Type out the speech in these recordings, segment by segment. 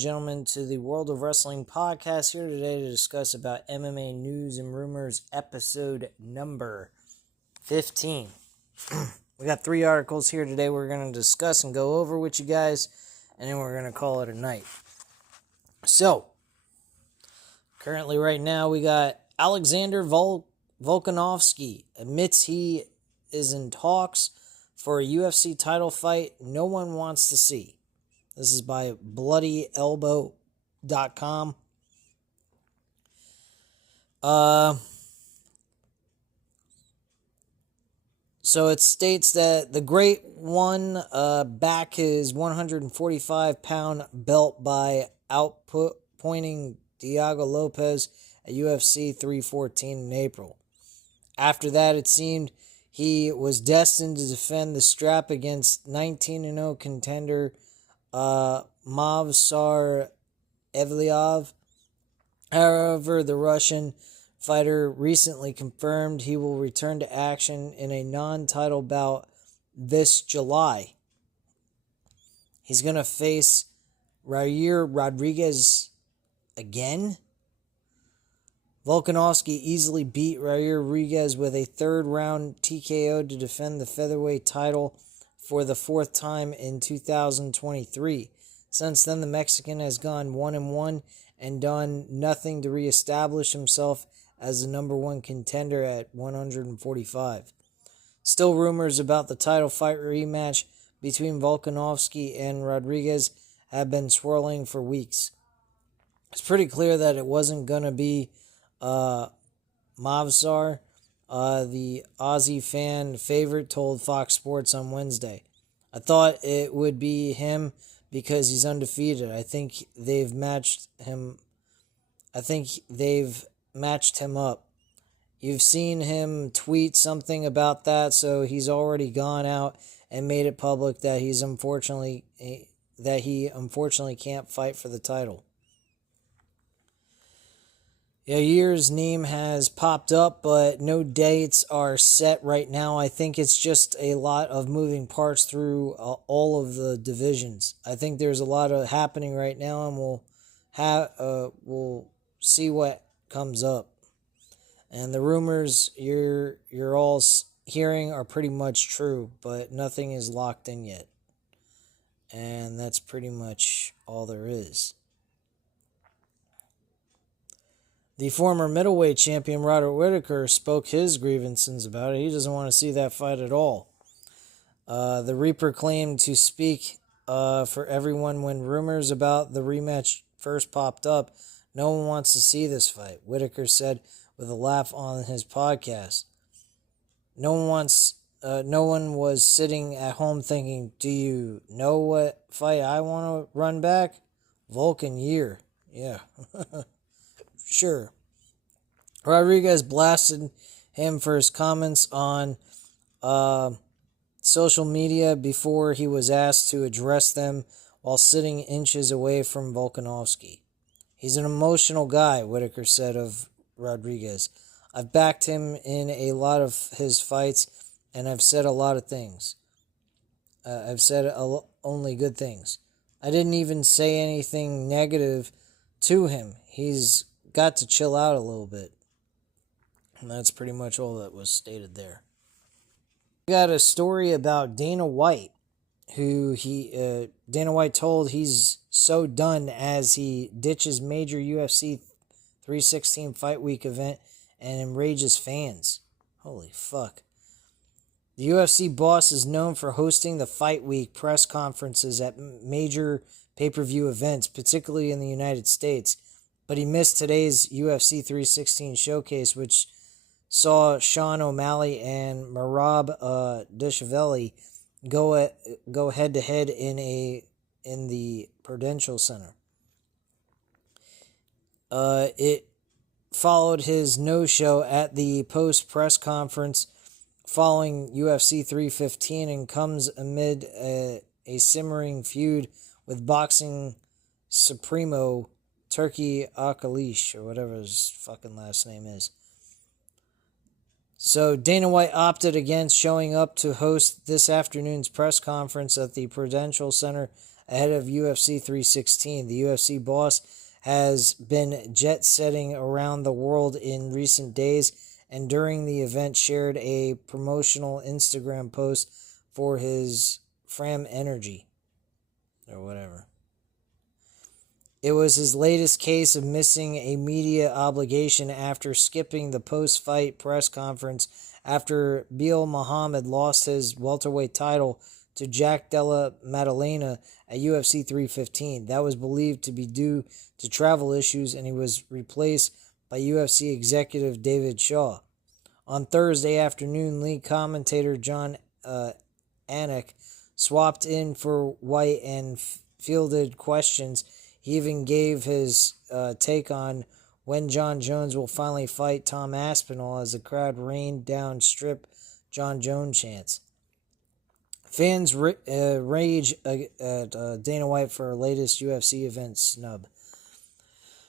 Gentlemen, to the World of Wrestling podcast here today to discuss about MMA news and rumors, episode number 15. We got 3 articles here today we're going to discuss and go over with you guys, and then we're going to call it a night. So, currently right now we got Alexander Volkanovski admits he is in talks for a UFC title fight no one wants to see. This is by BloodyElbow.com. So it states that the Great won back his 145-pound belt by outpointing Diego Lopez at UFC 314 in April. After that, it seemed he was destined to defend the strap against 19-0 contender Movsar Evliov. However, the Russian fighter recently confirmed he will return to action in a non-title bout this July. He's going to face Yair Rodriguez again. Volkanovski easily beat Yair Rodriguez with a third-round TKO to defend the featherweight title for the 4th time in 2023. Since then, the Mexican has gone 1-1 and done nothing to reestablish himself as the number 1 contender at 145. Still, rumors about the title fight rematch between Volkanovski and Rodriguez have been swirling for weeks. It's pretty clear that it wasn't going to be Movsar. The Aussie fan favorite told Fox Sports on Wednesday. I thought it would be him because he's undefeated. I think they've matched him up. You've seen him tweet something about that, so he's already gone out and made it public that he unfortunately can't fight for the title. Yair's name has popped up, but no dates are set right now. I think it's just a lot of moving parts through all of the divisions. I think there's a lot of happening right now, and we'll see what comes up. And the rumors you're all hearing are pretty much true, but nothing is locked in yet. And that's pretty much all there is. The former middleweight champion Robert Whittaker spoke his grievances about it. He doesn't want to see that fight at all. The Reaper claimed to speak for everyone when rumors about the rematch first popped up. No one wants to see this fight, Whittaker said with a laugh on his podcast. No one was sitting at home thinking, do you know what fight I want to run back? Volkan Yair. Yeah. Sure. Rodriguez blasted him for his comments on social media before he was asked to address them while sitting inches away from Volkanovski. He's an emotional guy, Whittaker said of Rodriguez. I've backed him in a lot of his fights, and I've said a lot of things. I've said only good things. I didn't even say anything negative to him. He's got to chill out a little bit. And that's pretty much all that was stated there. We got a story about Dana White, who Dana White told he's so done as he ditches major UFC 316 Fight Week event and enrages fans. Holy fuck. The UFC boss is known for hosting the Fight Week press conferences at major pay-per-view events, particularly in the United States. But he missed today's UFC 316 showcase, which saw Sean O'Malley and Merab Dvalishvili go head-to-head in the Prudential Center. It followed his no-show at the post-press conference following UFC 315 and comes amid a simmering feud with boxing supremo Turki Akalish, or whatever his fucking last name is. So Dana White opted against showing up to host this afternoon's press conference at the Prudential Center ahead of UFC 316. The UFC boss has been jet-setting around the world in recent days, and during the event shared a promotional Instagram post for his Fram Energy, or whatever. It was his latest case of missing a media obligation after skipping the post-fight press conference after Belal Muhammad lost his welterweight title to Jack Della Maddalena at UFC 315. That was believed to be due to travel issues, and he was replaced by UFC executive David Shaw. On Thursday afternoon, lead commentator John Anik swapped in for White and fielded questions. He even gave his take on when John Jones will finally fight Tom Aspinall as the crowd rained down strip John Jones chants. Fans rage at Dana White for her latest UFC event snub.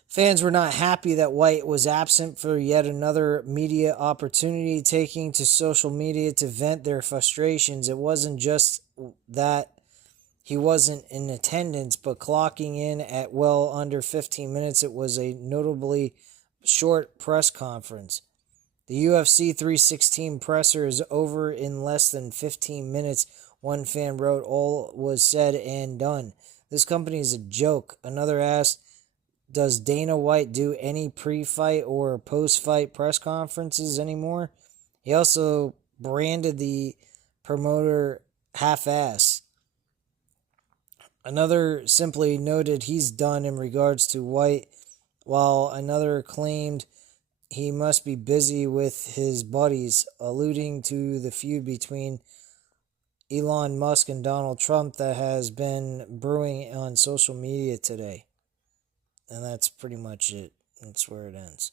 Fans were not happy that White was absent for yet another media opportunity, taking to social media to vent their frustrations. It wasn't just that he wasn't in attendance, but clocking in at well under 15 minutes. It was a notably short press conference. The UFC 316 presser is over in less than 15 minutes, one fan wrote. All was said and done. This company is a joke. Another asked, does Dana White do any pre-fight or post-fight press conferences anymore? He also branded the promoter half-ass. Another simply noted he's done in regards to White, while another claimed he must be busy with his buddies, alluding to the feud between Elon Musk and Donald Trump that has been brewing on social media today. And that's pretty much it. That's where it ends.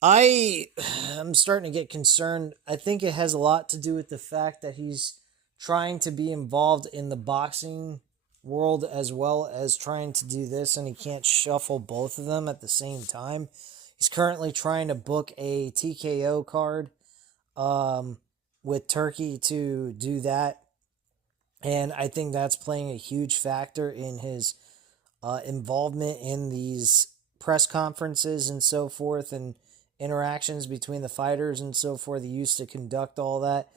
I'm starting to get concerned. I think it has a lot to do with the fact that he's trying to be involved in the boxing world as well as trying to do this, and he can't shuffle both of them at the same time. He's currently trying to book a TKO card with Turkey to do that, and I think that's playing a huge factor in his involvement in these press conferences and so forth, and interactions between the fighters and so forth. He used to conduct all that.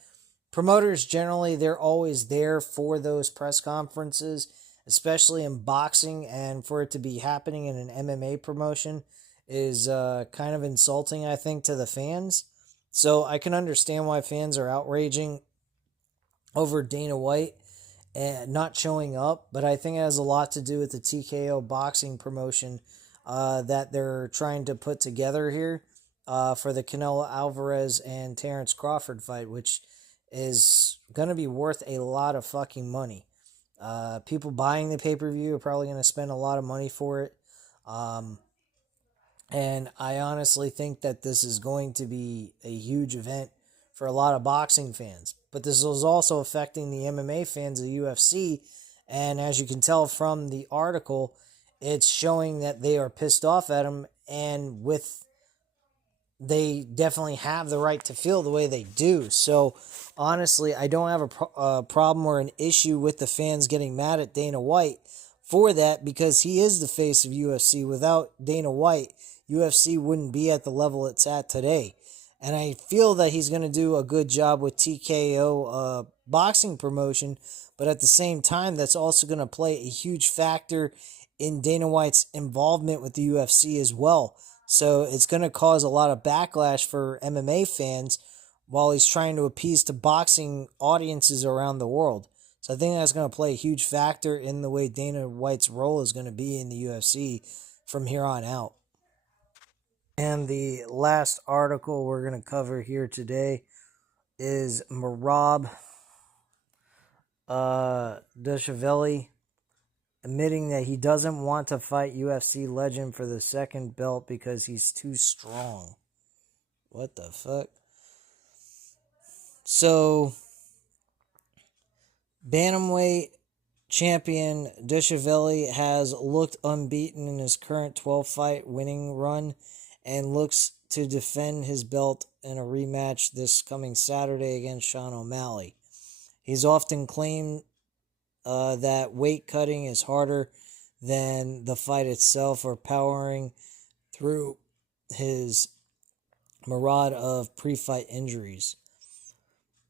Promoters generally, they're always there for those press conferences, especially in boxing, and for it to be happening in an MMA promotion is kind of insulting, I think, to the fans. So I can understand why fans are outraging over Dana White and not showing up, but I think it has a lot to do with the TKO boxing promotion that they're trying to put together here for the Canelo Alvarez and Terrence Crawford fight, which is going to be worth a lot of fucking money. People buying the pay-per-view are probably going to spend a lot of money for it. And I honestly think that this is going to be a huge event for a lot of boxing fans. But this is also affecting the MMA fans of the UFC. And as you can tell from the article, it's showing that they are pissed off at him. And they definitely have the right to feel the way they do. So honestly, I don't have a problem or an issue with the fans getting mad at Dana White for that, because he is the face of UFC. Without Dana White, UFC wouldn't be at the level it's at today. And I feel that he's going to do a good job with TKO boxing promotion, but at the same time, that's also going to play a huge factor in Dana White's involvement with the UFC as well. So it's going to cause a lot of backlash for MMA fans while he's trying to appease to boxing audiences around the world. So I think that's going to play a huge factor in the way Dana White's role is going to be in the UFC from here on out. And the last article we're going to cover here today is Merab Dvalishvili admitting that he doesn't want to fight UFC legend for the second belt because he's too strong. What the fuck? So, bantamweight champion Dvalishvili has looked unbeaten in his current 12-fight winning run and looks to defend his belt in a rematch this coming Saturday against Sean O'Malley. He's often claimed that weight cutting is harder than the fight itself, or powering through his mirage of pre-fight injuries.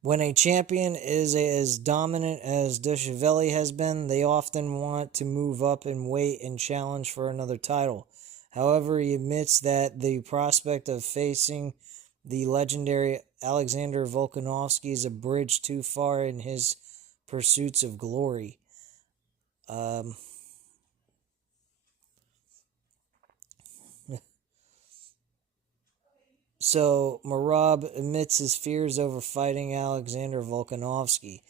When a champion is as dominant as Dushaveli has been, they often want to move up in weight and challenge for another title. However, he admits that the prospect of facing the legendary Alexander Volkanovski is a bridge too far in his pursuits of glory. So, Merab admits his fears over fighting Alexander Volkanovski.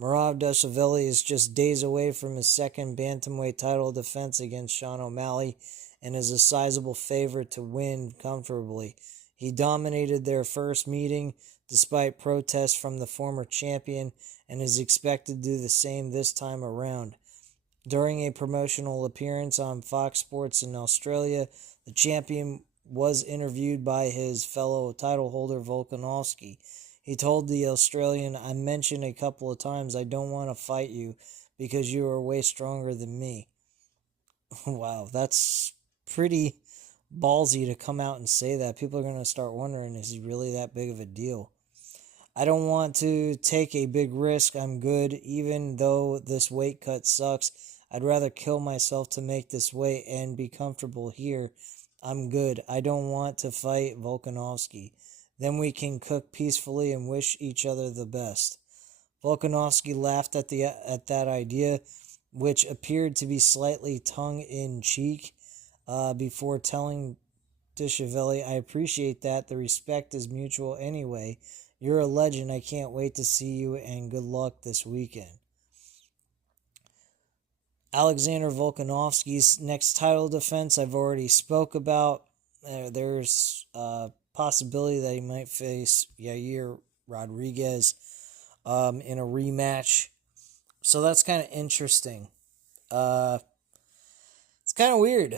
Merab Dushaveli is just days away from his second bantamweight title defense against Sean O'Malley and is a sizable favorite to win comfortably. He dominated their first meeting despite protests from the former champion and is expected to do the same this time around. During a promotional appearance on Fox Sports in Australia, the champion was interviewed by his fellow title holder Volkanovski. He told the Australian, "I mentioned a couple of times I don't want to fight you because you are way stronger than me." Wow, that's pretty ballsy to come out and say that. People are going to start wondering, is he really that big of a deal? "I don't want to take a big risk. I'm good. Even though this weight cut sucks, I'd rather kill myself to make this weight and be comfortable here. I'm good. I don't want to fight Volkanovski. Then we can cook peacefully and wish each other the best." Volkanovski laughed at that idea, which appeared to be slightly tongue-in-cheek, before telling Dushaveli, "I appreciate that. The respect is mutual anyway. You're a legend. I can't wait to see you, and good luck this weekend." Alexander Volkanovski's next title defense I've already spoke about. There's a possibility that he might face Yair Rodriguez in a rematch. So that's kind of interesting. It's kind of weird.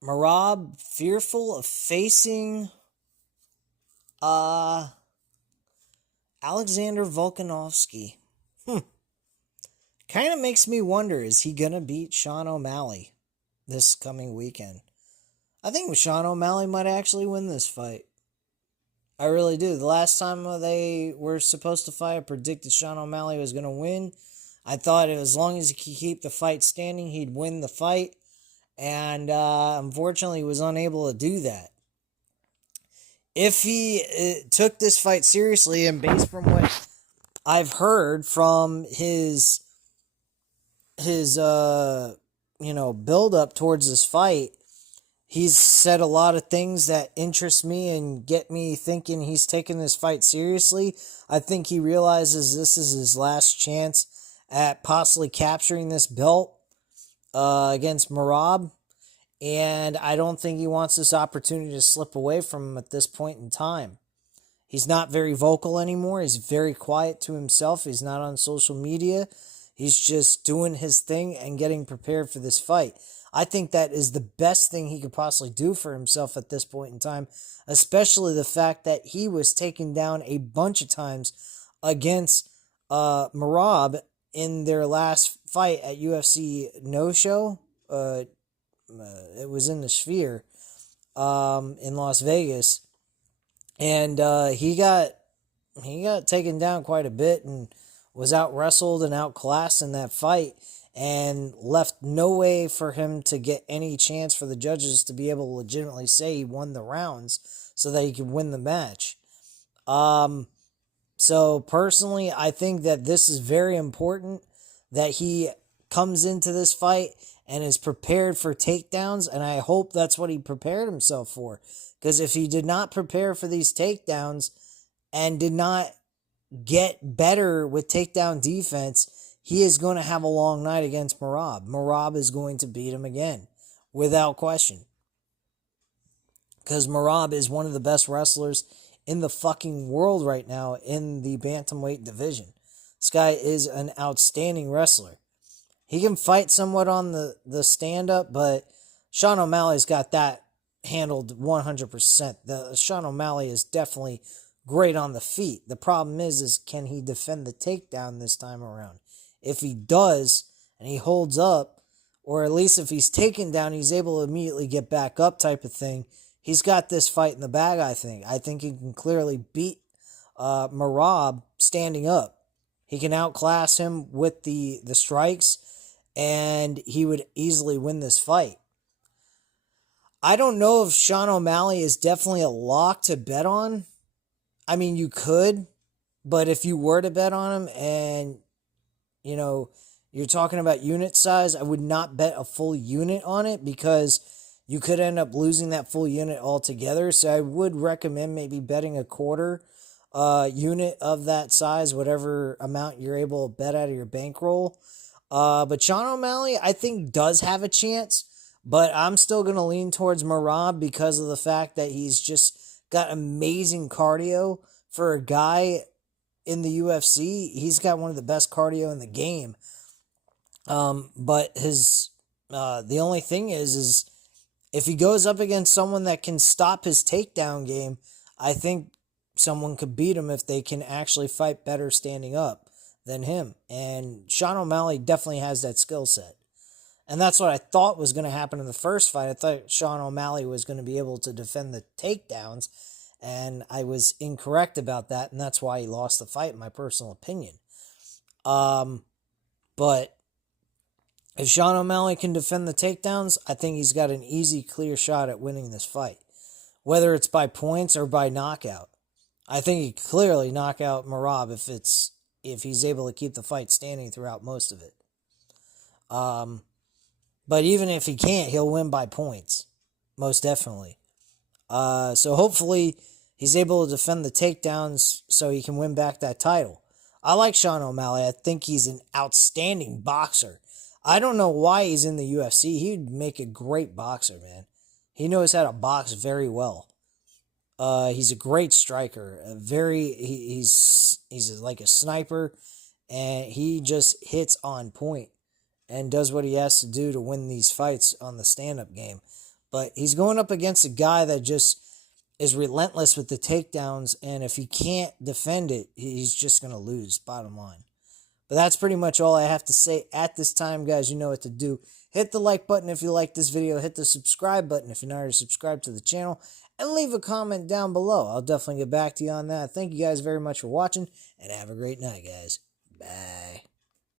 Merab fearful of facing Alexander Volkanovski. Kind of makes me wonder, is he going to beat Sean O'Malley this coming weekend? I think Sean O'Malley might actually win this fight. I really do. The last time they were supposed to fight, I predicted Sean O'Malley was going to win. I thought as long as he could keep the fight standing, he'd win the fight. And unfortunately, he was unable to do that. If he took this fight seriously, and based from what I've heard from his build up towards this fight, he's said a lot of things that interest me and get me thinking he's taking this fight seriously. I think he realizes this is his last chance at possibly capturing this belt against Merab, and I don't think he wants this opportunity to slip away from him at this point in time. He's not very vocal anymore. He's very quiet to himself. He's not on social media. He's just doing his thing and getting prepared for this fight. I think that is the best thing he could possibly do for himself at this point in time, especially the fact that he was taken down a bunch of times against Merab in their last fight at UFC No Show. It was in the Sphere in Las Vegas, and he got taken down quite a bit and was out wrestled and outclassed in that fight, and left no way for him to get any chance for the judges to be able to legitimately say he won the rounds so that he could win the match. So personally, I think that this is very important that he comes into this fight and is prepared for takedowns, and I hope that's what he prepared himself for. Because if he did not prepare for these takedowns and did not get better with takedown defense, he is going to have a long night against Merab. Merab is going to beat him again, without question. Because Merab is one of the best wrestlers in the fucking world right now in the bantamweight division. This guy is an outstanding wrestler. He can fight somewhat on the stand-up, but Sean O'Malley's got that handled 100%. Sean O'Malley is definitely great on the feet. The problem is can he defend the takedown this time around? if he does and he holds up, or at least if he's taken down, he's able to immediately get back up type of thing, he's got this fight in the bag, I think. I think he can clearly beat Merab standing up. He can outclass him with the strikes, and he would easily win this fight. I don't know if Sean O'Malley is definitely a lock to bet on. I mean, you could, but if you were to bet on him and, you know, you're talking about unit size, I would not bet a full unit on it because you could end up losing that full unit altogether. So I would recommend maybe betting a quarter unit of that size, whatever amount you're able to bet out of your bankroll. But Sean O'Malley, I think, does have a chance. But I'm still going to lean towards Merab because of the fact that he's just got amazing cardio for a guy in the UFC. He's got one of the best cardio in the game. But his the only thing is if he goes up against someone that can stop his takedown game, I think someone could beat him if they can actually fight better standing up than him. And Sean O'Malley definitely has that skill set. And that's what I thought was going to happen in the first fight. I thought Sean O'Malley was going to be able to defend the takedowns, and I was incorrect about that, and that's why he lost the fight, in my personal opinion. But if Sean O'Malley can defend the takedowns, I think he's got an easy, clear shot at winning this fight, whether it's by points or by knockout. I think he clearly knock out Merab if he's able to keep the fight standing throughout most of it. But even if he can't, he'll win by points. Most definitely. So hopefully he's able to defend the takedowns so he can win back that title. I like Sean O'Malley. I think he's an outstanding boxer. I don't know why he's in the UFC. He'd make a great boxer, man. He knows how to box very well. He's a great striker. He's like a sniper, and he just hits on point and does what he has to do to win these fights on the stand-up game. But he's going up against a guy that just is relentless with the takedowns, and if he can't defend it, he's just going to lose, bottom line. But that's pretty much all I have to say at this time, guys. You know what to do. Hit the like button if you like this video. Hit the subscribe button if you're not already subscribed to the channel. And leave a comment down below. I'll definitely get back to you on that. Thank you guys very much for watching, and have a great night, guys. Bye.